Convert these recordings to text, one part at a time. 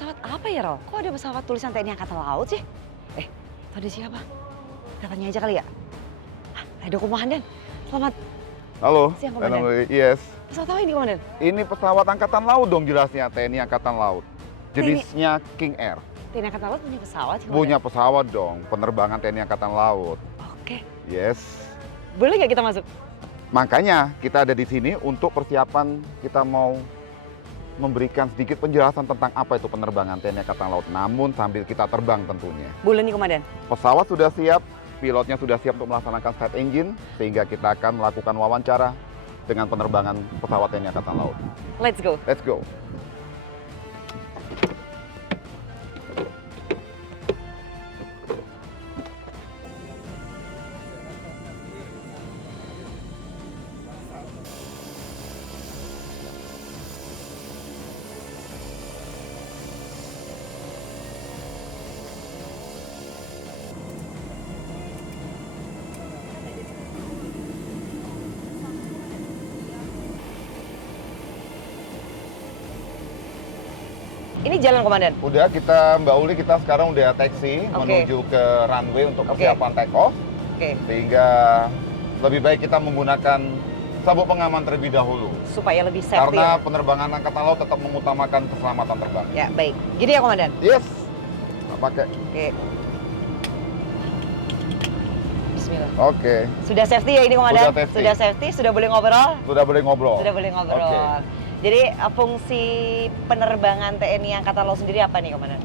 pesawat apa ya, Ro? Kok ada pesawat tulisan TNI Angkatan Laut sih? Tadi siapa? Kita tanya aja kali ya. Ada Komandan. Selamat Halo, siang, Komandan. yes. Pesawat apa ini, Komandan? Ini pesawat Angkatan Laut dong jelasnya, TNI Angkatan Laut. Jenisnya King Air. TNI Angkatan Laut punya pesawat sih, Punya pesawat dong, penerbangan TNI Angkatan Laut. Oke. Yes. Boleh nggak kita masuk? Makanya kita ada di sini untuk persiapan kita mau memberikan sedikit penjelasan tentang apa itu penerbangan TNI Angkatan Laut. Namun sambil kita terbang tentunya. Boleh nih, Komandan. Pesawat sudah siap, pilotnya sudah siap untuk melaksanakan start engine, sehingga kita akan melakukan wawancara dengan penerbangan pesawat TNI Angkatan Laut. Let's go. Let's go. Ini jalan, Komandan. Udah Mbak Uli, kita sekarang udah taxi menuju ke runway untuk persiapan take off. Sehingga lebih baik kita menggunakan sabuk pengaman terlebih dahulu. Supaya lebih safety. Karena penerbangan Angkatan Laut tetap mengutamakan keselamatan terbang. Ya, baik. Gini ya, Komandan? Yes. Nggak pakai. Bismillah. Oke. Sudah safety ya ini, Komandan? Sudah safety. Sudah boleh ngobrol? Sudah boleh ngobrol. Sudah boleh ngobrol. Jadi fungsi penerbangan TNI Angkatan Laut sendiri apa nih, Komandan?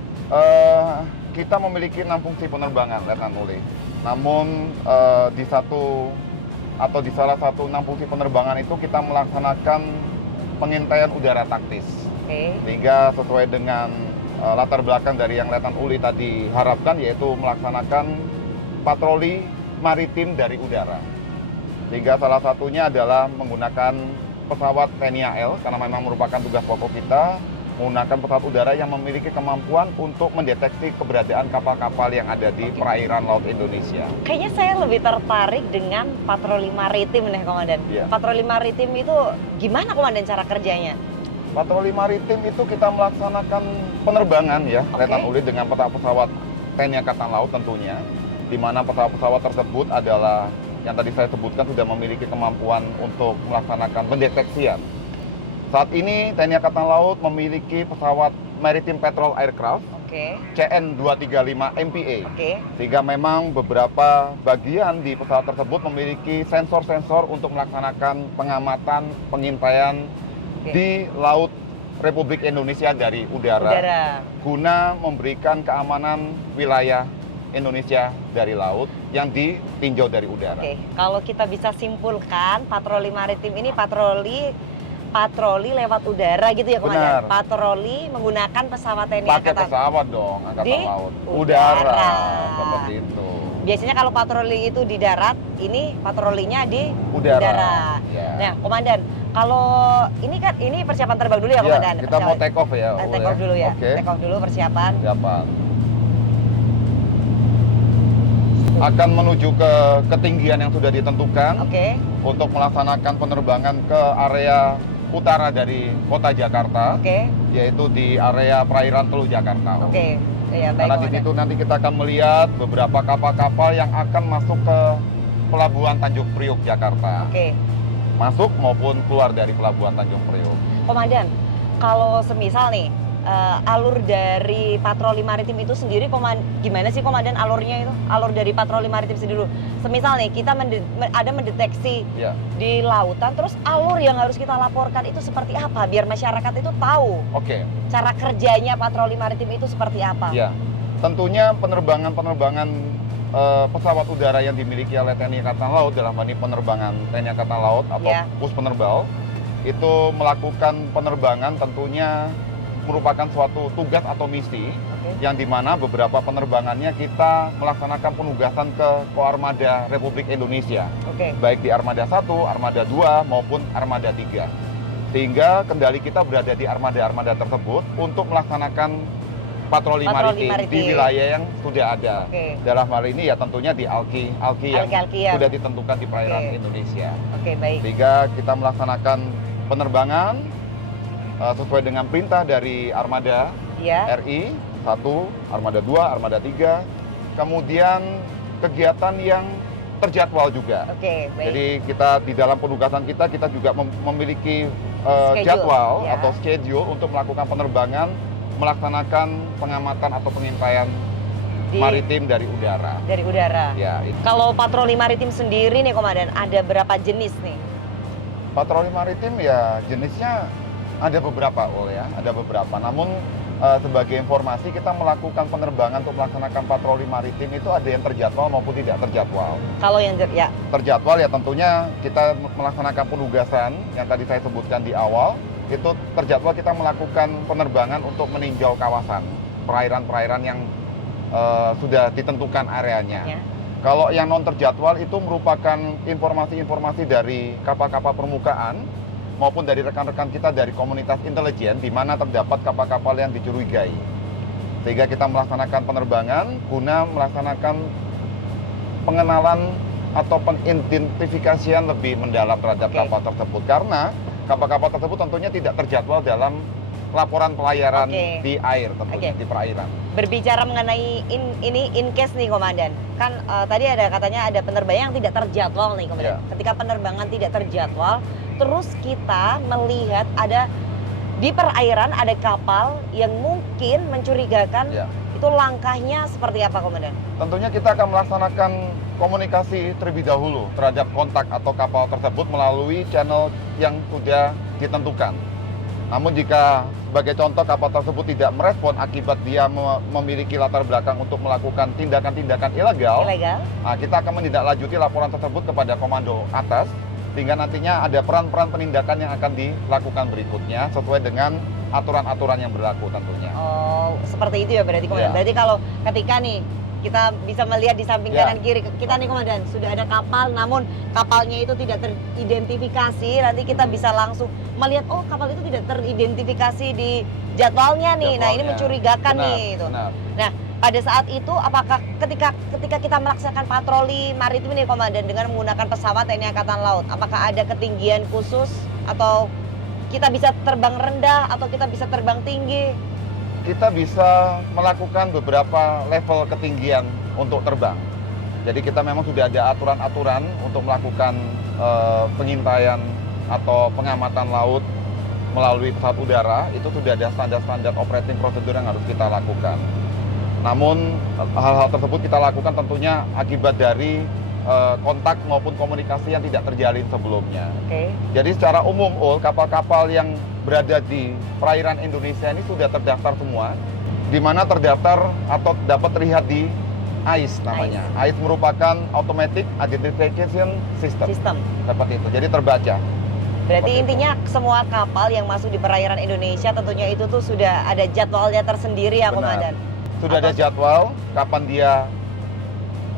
Kita memiliki 6 fungsi penerbangan, Letnan Uli. Namun di salah satu 6 fungsi penerbangan itu kita melaksanakan pengintaian udara taktis. Sehingga sesuai dengan latar belakang dari yang Letnan Uli tadi harapkan, yaitu melaksanakan patroli maritim dari udara. Sehingga salah satunya adalah menggunakan pesawat TNI AL, karena memang merupakan tugas pokok kita, menggunakan pesawat udara yang memiliki kemampuan untuk mendeteksi keberadaan kapal-kapal yang ada di perairan laut Indonesia. Kayaknya saya lebih tertarik dengan patroli maritim nih, Komandan. Patroli maritim itu gimana, Komandan, cara kerjanya? Patroli maritim itu kita melaksanakan penerbangan ya, Letnan Uli, dengan pesawat TNI Angkatan Laut tentunya, di mana pesawat-pesawat tersebut adalah yang tadi saya sebutkan sudah memiliki kemampuan untuk melaksanakan pendeteksian. Saat ini TNI Angkatan Laut memiliki pesawat Maritime Patrol Aircraft CN-235 MPA. Sehingga memang beberapa bagian di pesawat tersebut memiliki sensor-sensor untuk melaksanakan pengamatan, pengintaian di Laut Republik Indonesia dari udara. Guna memberikan keamanan wilayah Indonesia dari laut yang ditinjau dari udara. Kalau kita bisa simpulkan, patroli maritim ini patroli lewat udara gitu ya, Komandan? Benar. Patroli menggunakan pesawat TNI Pakai pesawat dong, Angkatan Laut. Udara. Seperti itu. Biasanya kalau patroli itu di darat, ini patrolinya di udara. Nah, Komandan, kalau ini persiapan terbang dulu ya, Komandan? Kita mau take off ya. Take off dulu ya. Take off dulu, persiapan. Akan menuju ke ketinggian yang sudah ditentukan untuk melaksanakan penerbangan ke area utara dari kota Jakarta, yaitu di area perairan Teluk Jakarta. Karena di situ nanti kita akan melihat beberapa kapal-kapal yang akan masuk ke Pelabuhan Tanjung Priok, Jakarta. Masuk maupun keluar dari Pelabuhan Tanjung Priok. Komandan, kalau semisal nih, alur dari patroli maritim itu sendiri, gimana sih, Komandan, alurnya itu? Alur dari patroli maritim sendiri. Semisal nih, kita ada mendeteksi di lautan, terus alur yang harus kita laporkan itu seperti apa? Biar masyarakat itu tahu cara kerjanya patroli maritim itu seperti apa. Tentunya penerbangan pesawat udara yang dimiliki oleh TNI Angkatan Laut, dalam hal ini penerbangan TNI Angkatan Laut atau Puspenerbal, itu melakukan penerbangan tentunya merupakan suatu tugas atau misi yang dimana beberapa penerbangannya kita melaksanakan penugasan ke Koarmada Republik Indonesia, baik di Armada 1, Armada 2 maupun Armada 3, sehingga kendali kita berada di armada-armada tersebut untuk melaksanakan patroli maritim di wilayah yang sudah ada. Dalam hal ini ya tentunya di ALKI yang sudah ditentukan di perairan Indonesia. Sehingga kita melaksanakan penerbangan sesuai dengan perintah dari armada Ya. RI 1, Armada 2, Armada 3. Kemudian kegiatan yang terjadwal juga. Oke, baik. Jadi kita di dalam penugasan kita juga memiliki Schedule, jadwal ya. atau schedule untuk melakukan penerbangan, melaksanakan pengamatan atau pengintaian maritim dari udara. Dari udara. Ya, Kalau patroli maritim sendiri nih Komandan, ada berapa jenis nih? patroli maritim ya jenisnya ada beberapa, ya, ada beberapa. Namun sebagai informasi kita melakukan penerbangan untuk melaksanakan patroli maritim itu ada yang terjadwal maupun tidak terjadwal. Kalau yang ya Terjadwal ya tentunya kita melaksanakan penugasan yang tadi saya sebutkan di awal, itu terjadwal kita melakukan penerbangan untuk meninjau kawasan, perairan-perairan yang sudah ditentukan areanya. Ya. Kalau yang non terjadwal itu merupakan informasi-informasi dari kapal-kapal permukaan maupun dari rekan-rekan kita dari komunitas intelijen di mana terdapat kapal-kapal yang dicurigai. Sehingga kita melaksanakan penerbangan guna melaksanakan pengenalan atau pengidentifikasian lebih mendalam terhadap Oke. kapal tersebut. Karena kapal-kapal tersebut tentunya tidak terjadwal dalam laporan pelayaran Oke. di air, tentunya Oke. di perairan. berbicara mengenai ini in case nih Komandan, kan tadi ada katanya ada penerbangan yang tidak terjadwal nih Komandan. Ya. Ketika penerbangan tidak terjadwal, terus kita melihat ada di perairan ada kapal yang mungkin mencurigakan, Ya. itu langkahnya seperti apa Komandan? Tentunya kita akan melaksanakan komunikasi terlebih dahulu terhadap kontak atau kapal tersebut melalui channel yang sudah ditentukan. Namun jika sebagai contoh kapal tersebut tidak merespon akibat dia memiliki latar belakang untuk melakukan tindakan-tindakan ilegal, Ilegal? nah, kita akan menindaklanjuti laporan tersebut kepada komando atas sehingga nantinya ada peran-peran penindakan yang akan dilakukan berikutnya sesuai dengan aturan-aturan yang berlaku tentunya. Oh, seperti itu ya berarti Komandan. Ya. Berarti kalau ketika nih kita bisa melihat di samping Ya. kanan kiri kita nih Komandan, sudah ada kapal namun kapalnya itu tidak teridentifikasi, nanti kita bisa langsung melihat oh kapal itu tidak teridentifikasi di jadwalnya nih. Nah, ini Jadwalnya. mencurigakan Benar, nih itu. benar. Nah, pada saat itu apakah ketika kita melaksanakan patroli maritim ini Komandan dengan menggunakan pesawat TNI Angkatan Laut, apakah ada ketinggian khusus atau kita bisa terbang rendah atau kita bisa terbang tinggi? Kita bisa melakukan beberapa level ketinggian untuk terbang. Jadi kita memang sudah ada aturan-aturan untuk melakukan pengintaian atau pengamatan laut melalui pesawat udara. Itu sudah ada standar-standar operating procedure yang harus kita lakukan. Namun hal-hal tersebut kita lakukan tentunya akibat dari kontak maupun komunikasi yang tidak terjalin sebelumnya. Oke. Jadi secara umum, kapal-kapal yang berada di perairan Indonesia ini sudah terdaftar semua, di mana terdaftar atau dapat terlihat di AIS namanya. AIS merupakan Automatic Identification System. Dapat itu, jadi terbaca. Berarti Seperti intinya semua kapal yang masuk di perairan Indonesia tentunya itu tuh sudah ada jadwalnya tersendiri ya Benar. Komandan. Sudah ada jadwal kapan dia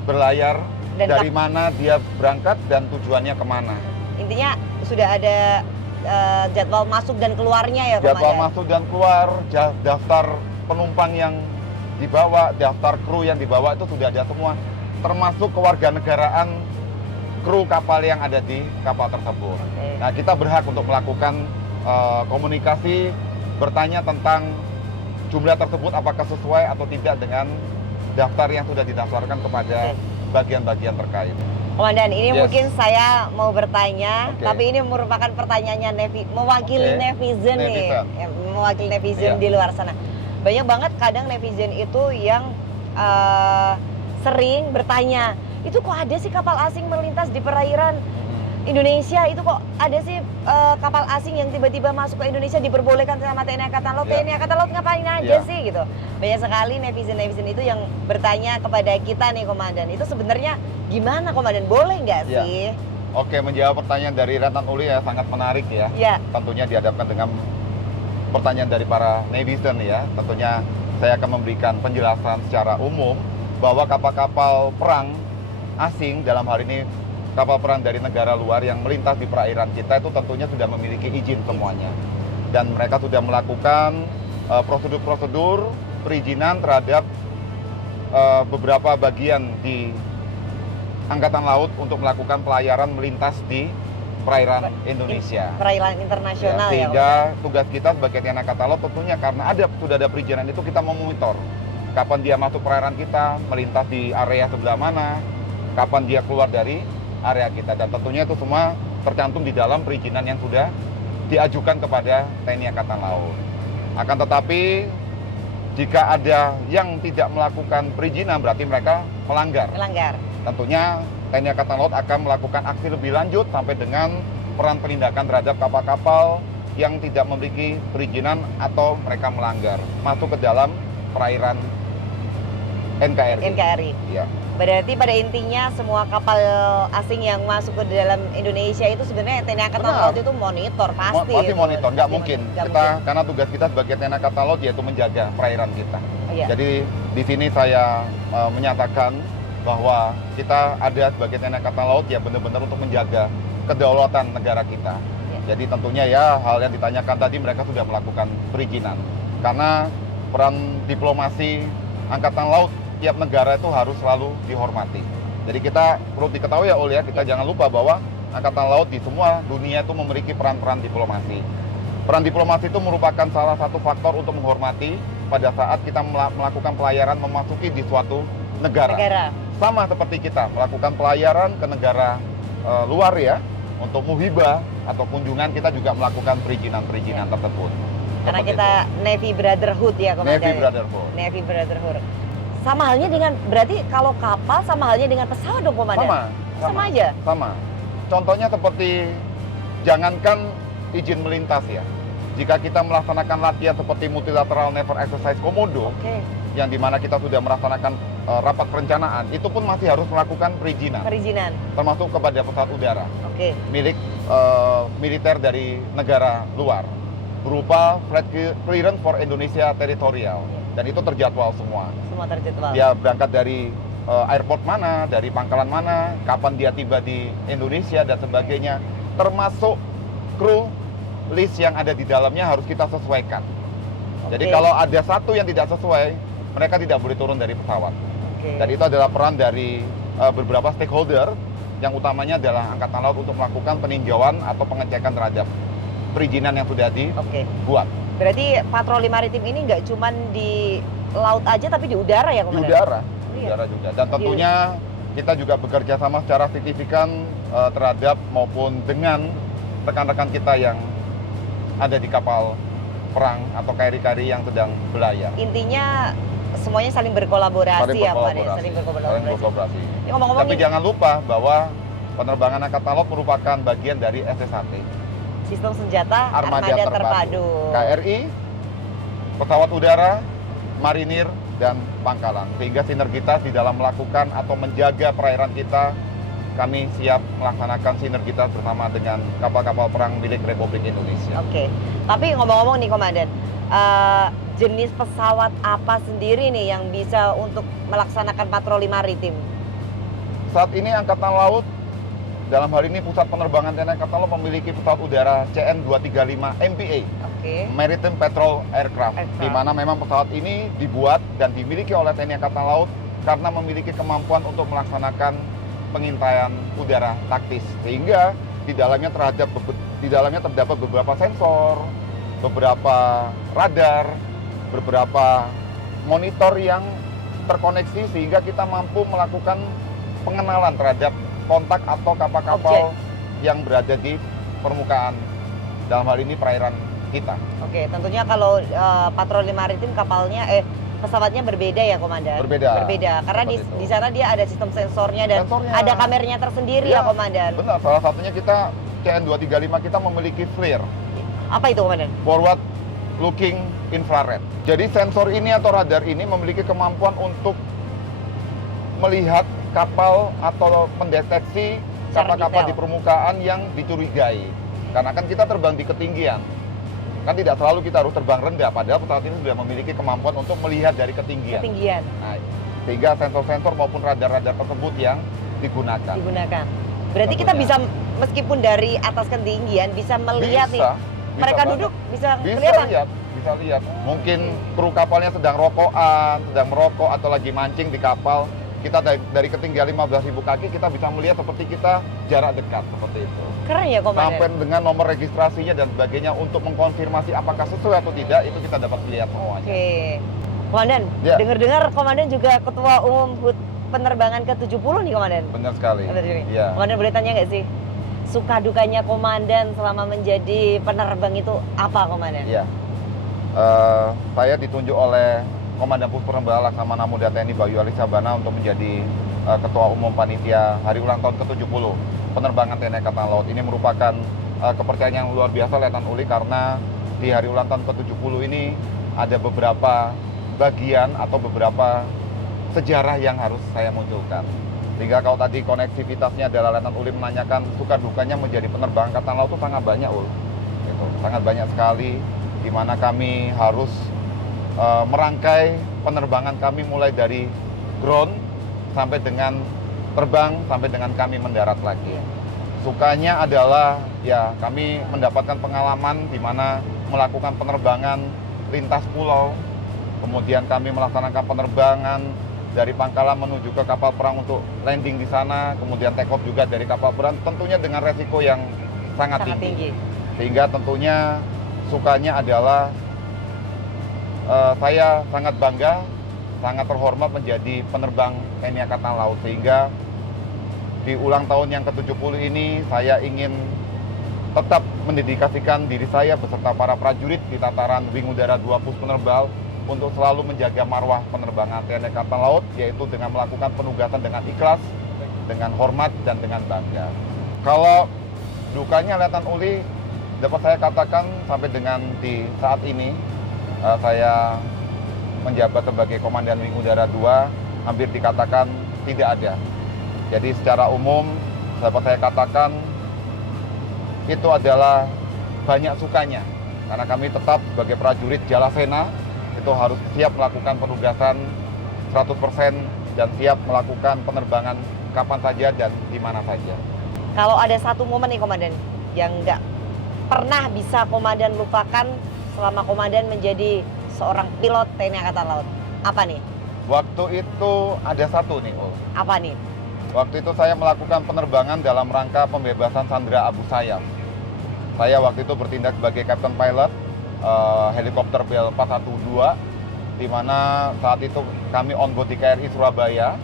berlayar, Dan dari mana dia berangkat dan tujuannya kemana. intinya sudah ada jadwal masuk dan keluarnya ya Komandan. Jadwal masuk dan keluar, daftar penumpang yang dibawa, daftar kru yang dibawa itu sudah ada semua, termasuk kewarganegaraan kru kapal yang ada di kapal tersebut. Oke. Nah, kita berhak untuk melakukan komunikasi, bertanya tentang jumlah tersebut apakah sesuai atau tidak dengan daftar yang sudah didaftarkan kepada bagian-bagian terkait. Komandan, ini Yes. mungkin saya mau bertanya, Oke. tapi ini merupakan pertanyaannya mewakili Oke. netizen nih, Netizen. ya, mewakili netizen Iya. di luar sana. Banyak banget kadang netizen itu yang sering bertanya, itu kok ada sih kapal asing melintas di perairan Indonesia, itu kok ada sih kapal asing yang tiba-tiba masuk ke Indonesia diperbolehkan sama TNI Angkatan Laut. Iya. TNI Angkatan Laut ngapain aja Iya. sih gitu. Banyak sekali netizen-netizen itu yang bertanya kepada kita nih Komandan, itu sebenarnya gimana Komandan, boleh nggak Iya. sih? Oke, menjawab pertanyaan dari Rentan Uli ya sangat menarik ya. Ya, Tentunya dihadapkan dengan pertanyaan dari para netizen ya. Tentunya saya akan memberikan penjelasan secara umum bahwa kapal-kapal perang asing, dalam hal ini kapal perang dari negara luar yang melintas di perairan kita itu tentunya sudah memiliki izin semuanya. Dan mereka sudah melakukan prosedur-prosedur perizinan terhadap beberapa bagian di Angkatan Laut untuk melakukan pelayaran melintas di perairan Indonesia. Perairan internasional ya. Sehingga tugas kita sebagai TNI Angkatan Laut tentunya karena sudah ada perizinan itu kita memonitor kapan dia masuk perairan kita, melintas di area sebelah mana, kapan dia keluar dari area kita, dan tentunya itu semua tercantum di dalam perizinan yang sudah diajukan kepada TNI Angkatan Laut. Akan tetapi jika ada yang tidak melakukan perizinan berarti mereka melanggar. Tentunya TNI Angkatan Laut akan melakukan aksi lebih lanjut sampai dengan peran penindakan terhadap kapal-kapal yang tidak memiliki perizinan atau mereka melanggar masuk ke dalam perairan NKRI. Ya. Berarti pada intinya semua kapal asing yang masuk ke dalam Indonesia itu sebenarnya TNI Angkatan Laut itu monitor pasti. Pasti monitor, nggak mungkin. Mungkin. Karena tugas kita sebagai TNI Angkatan Laut yaitu menjaga perairan kita. Iya. Jadi di sini saya menyatakan bahwa kita ada sebagai TNI Angkatan Laut ya benar-benar untuk menjaga kedaulatan negara kita. Iya. Jadi tentunya ya hal yang ditanyakan tadi mereka sudah melakukan perizinan. Karena peran diplomasi Angkatan Laut tiap negara itu harus selalu dihormati. Jadi kita perlu diketahui ya Ul ya, kita jangan lupa bahwa Angkatan Laut di semua dunia itu memiliki peran-peran diplomasi. Peran diplomasi itu merupakan salah satu faktor untuk menghormati pada saat kita melakukan pelayaran memasuki di suatu negara. Sama seperti kita melakukan pelayaran ke negara luar ya, untuk muhibah atau kunjungan kita juga melakukan perizinan-perizinan tersebut. Karena kita Navy Brotherhood ya Komandan. Navy Brotherhood. Sama halnya dengan, berarti kalau kapal sama halnya dengan pesawat dong Komandan? Sama aja? Sama. Contohnya seperti, jangankan izin melintas ya. Jika kita melaksanakan latihan seperti Multilateral Naval Exercise Komodo, yang dimana kita sudah melaksanakan rapat perencanaan, itu pun masih harus melakukan perizinan. Termasuk kepada pesawat udara. Milik militer dari negara luar. Berupa Flight Clearance for Indonesia Territorial. Dan itu terjadwal semua. Dia berangkat dari airport mana, dari pangkalan mana, kapan dia tiba di Indonesia dan sebagainya. Termasuk kru list yang ada di dalamnya harus kita sesuaikan. Jadi kalau ada satu yang tidak sesuai, mereka tidak boleh turun dari pesawat. Dan itu adalah peran dari beberapa stakeholder, yang utamanya adalah Angkatan Laut untuk melakukan peninjauan atau pengecekan terhadap perizinan yang sudah dibuat. Berarti patroli maritim ini nggak cuma di laut aja, tapi di udara ya Komandan? Di udara juga. Dan tentunya kita juga bekerja sama secara signifikan terhadap maupun dengan rekan-rekan kita yang ada di kapal perang atau KRI-KRI yang sedang berlayar. Intinya semuanya saling berkolaborasi ya Pak? Saling berkolaborasi. Tapi jangan lupa bahwa penerbangan Angkatan Laut merupakan bagian dari SSAT. Sistem senjata armada terpadu. KRI, pesawat udara, marinir, dan pangkalan. Sehingga sinergitas di dalam melakukan atau menjaga perairan kita, kami siap melaksanakan sinergitas bersama dengan kapal-kapal perang milik Republik Indonesia. Tapi ngomong-ngomong nih Komandan, jenis pesawat apa sendiri nih yang bisa untuk melaksanakan patroli maritim? Saat ini Angkatan Laut, dalam hal ini Pusat Penerbangan TNI Angkatan Laut memiliki pesawat udara CN-235 MPA, Maritime Patrol Aircraft, di mana memang pesawat ini dibuat dan dimiliki oleh TNI Angkatan Laut karena memiliki kemampuan untuk melaksanakan pengintaian udara taktis, sehingga di dalamnya terdapat beberapa sensor, beberapa radar, beberapa monitor yang terkoneksi sehingga kita mampu melakukan pengenalan terhadap kontak atau kapal-kapal yang berada di permukaan, dalam hal ini perairan kita. Tentunya kalau patroli maritim pesawatnya berbeda ya Komandan? Berbeda, karena di sana dia ada sistem sensornya dan ada kameranya tersendiri ya Komandan? Benar, salah satunya kita CN-235 kita memiliki FLIR. Apa itu Komandan? Forward Looking Infrared. Jadi sensor ini atau radar ini memiliki kemampuan untuk melihat kapal atau mendeteksi kapal-kapal di permukaan yang dicurigai. Karena kan kita terbang di ketinggian. Kan tidak selalu kita harus terbang rendah, padahal pesawat ini sudah memiliki kemampuan untuk melihat dari ketinggian. Nah, sehingga sensor-sensor maupun radar-radar tersebut yang digunakan. Berarti kita bisa, meskipun dari atas ketinggian, bisa melihat mereka duduk, bisa kelihatan? Bisa lihat. Mungkin kru kapalnya sedang merokok atau lagi mancing di kapal, Kita dari ketinggian 15.000 kaki kita bisa melihat seperti kita jarak dekat seperti itu. Keren ya Komandan. Sampai dengan nomor registrasinya dan sebagainya untuk mengkonfirmasi apakah sesuai atau tidak itu kita dapat lihat semuanya. Oke. Komandan, Ya. dengar-dengar Komandan juga Ketua Umum HUT penerbangan ke-70 nih Komandan. Benar sekali. Benar juga. Iya. Komandan boleh tanya nggak sih? Suka dukanya Komandan selama menjadi penerbang itu apa Komandan? Iya. Saya ditunjuk oleh Komandan Pus Penerbang Laksamana Muda TNI Bayu Ali Sabana untuk menjadi Ketua Umum Panitia Hari Ulang Tahun ke-70 Penerbangan TNI Angkatan Laut. Ini merupakan kepercayaan yang luar biasa Letnan Uli karena di Hari Ulang Tahun ke-70 ini ada beberapa bagian atau beberapa sejarah yang harus saya munculkan. Sehingga kalau tadi koneksivitasnya adalah Letnan Uli menanyakan suka dukanya menjadi penerbang Angkatan Laut itu sangat banyak Ul. Gitu. Sangat banyak sekali di mana kami harus merangkai penerbangan kami mulai dari ground sampai dengan terbang sampai dengan kami mendarat lagi. Sukanya adalah ya kami mendapatkan pengalaman di mana melakukan penerbangan lintas pulau, kemudian kami melaksanakan penerbangan dari Pangkalan menuju ke kapal perang untuk landing di sana, kemudian take off juga dari kapal perang, tentunya dengan resiko yang sangat tinggi. Sehingga tentunya sukanya adalah saya sangat bangga, sangat terhormat menjadi penerbang TNI Angkatan Laut. Sehingga di ulang tahun yang ke-70 ini saya ingin tetap mendedikasikan diri saya beserta para prajurit di tataran Wing Udara 2 Pus Penerbal untuk selalu menjaga marwah penerbangan TNI Angkatan Laut, yaitu dengan melakukan penugasan dengan ikhlas, dengan hormat, dan dengan bangga. Kalau dukanya Letnan Uli, dapat saya katakan sampai dengan di saat ini, saya menjabat sebagai Komandan Wing Udara 2, hampir dikatakan tidak ada. Jadi secara umum, dapat saya katakan, itu adalah banyak sukanya. Karena kami tetap sebagai prajurit Jalasena, itu harus siap melakukan penugasan 100% dan siap melakukan penerbangan kapan saja dan di mana saja. Kalau ada satu momen nih Komandan, yang nggak pernah bisa Komandan lupakan selama Komandan menjadi seorang pilot TNI Angkatan Laut, apa nih? Waktu itu ada satu nih, Ul. Apa nih? Waktu itu saya melakukan penerbangan dalam rangka pembebasan Sandra Abu Sayyaf. Saya waktu itu bertindak sebagai Captain Pilot helikopter Bell 412, di mana saat itu kami on board di KRI Surabaya,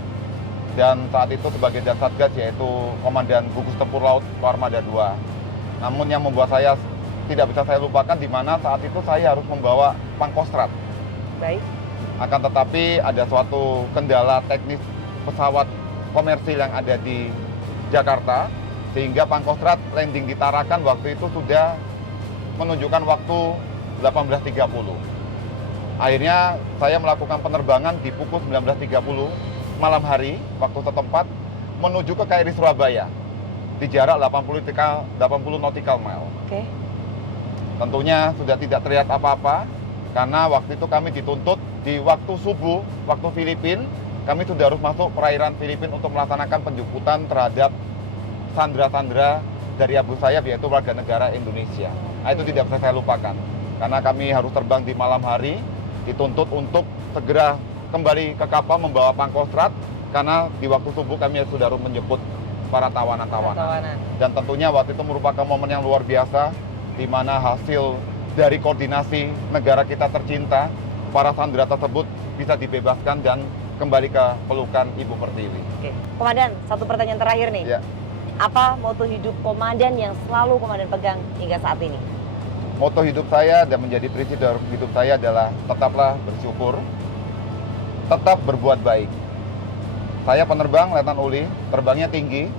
dan saat itu sebagai Dansatgas yaitu Komandan Gugus Tempur Laut Armada 2. Namun yang membuat saya tidak bisa saya lupakan di mana saat itu saya harus membawa pangkostrat. Baik. Akan tetapi ada suatu kendala teknis pesawat komersil yang ada di Jakarta, sehingga pangkostrat landing di Tarakan waktu itu sudah menunjukkan waktu 18.30. Akhirnya saya melakukan penerbangan di pukul 19.30 malam hari waktu setempat menuju ke KRI Surabaya di jarak 80 nautical mile. Oke. Tentunya sudah tidak terlihat apa-apa karena waktu itu kami dituntut di waktu subuh, waktu Filipina, kami sudah harus masuk perairan Filipina untuk melaksanakan penjemputan terhadap sandera-sandera dari Abu Sayyaf yaitu warga negara Indonesia. Nah, itu tidak bisa saya lupakan karena kami harus terbang di malam hari, dituntut untuk segera kembali ke kapal membawa pangkostrat karena di waktu subuh kami sudah harus menjemput para tawanan-tawanan. Dan tentunya waktu itu merupakan momen yang luar biasa di mana hasil dari koordinasi negara kita tercinta, para sandera tersebut bisa dibebaskan dan kembali ke pelukan Ibu Pertiwi. Oke. Komandan, satu pertanyaan terakhir nih. Ya. Apa moto hidup Komandan yang selalu Komandan pegang hingga saat ini? Moto hidup saya dan menjadi prinsip dalam hidup saya adalah tetaplah bersyukur, tetap berbuat baik. Saya penerbang Letnan Uli, terbangnya tinggi,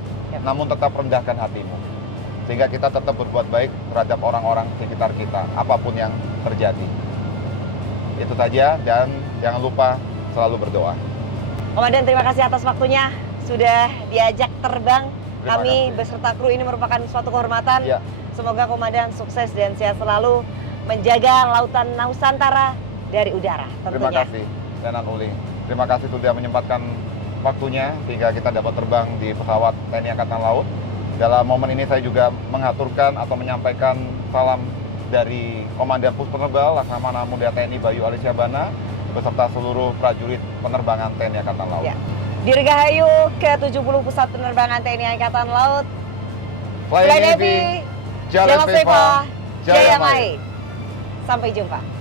namun tetap rendahkan hatimu. Sehingga kita tetap berbuat baik terhadap orang-orang sekitar kita, apapun yang terjadi. Itu saja, dan jangan lupa selalu berdoa. Komandan, terima kasih atas waktunya. Sudah diajak terbang. Terima Kami kasih. beserta kru ini merupakan suatu kehormatan. Ya. Semoga Komandan sukses dan sehat selalu menjaga lautan Nusantara dari udara Terima tentunya. kasih, Letnan Uli. Terima kasih sudah menyempatkan waktunya sehingga kita dapat terbang di pesawat TNI Angkatan Laut. Dalam momen ini saya juga mengaturkan atau menyampaikan salam dari Komandan Pus Penerbal Laksamana Muda TNI Bayu Ali Sabana beserta seluruh prajurit penerbangan TNI Angkatan Laut. Ya. Dirgahayu ke-70 Pusat Penerbangan TNI Angkatan Laut. Fly Navy, Jala Seva, Jaya Mai. Sampai jumpa.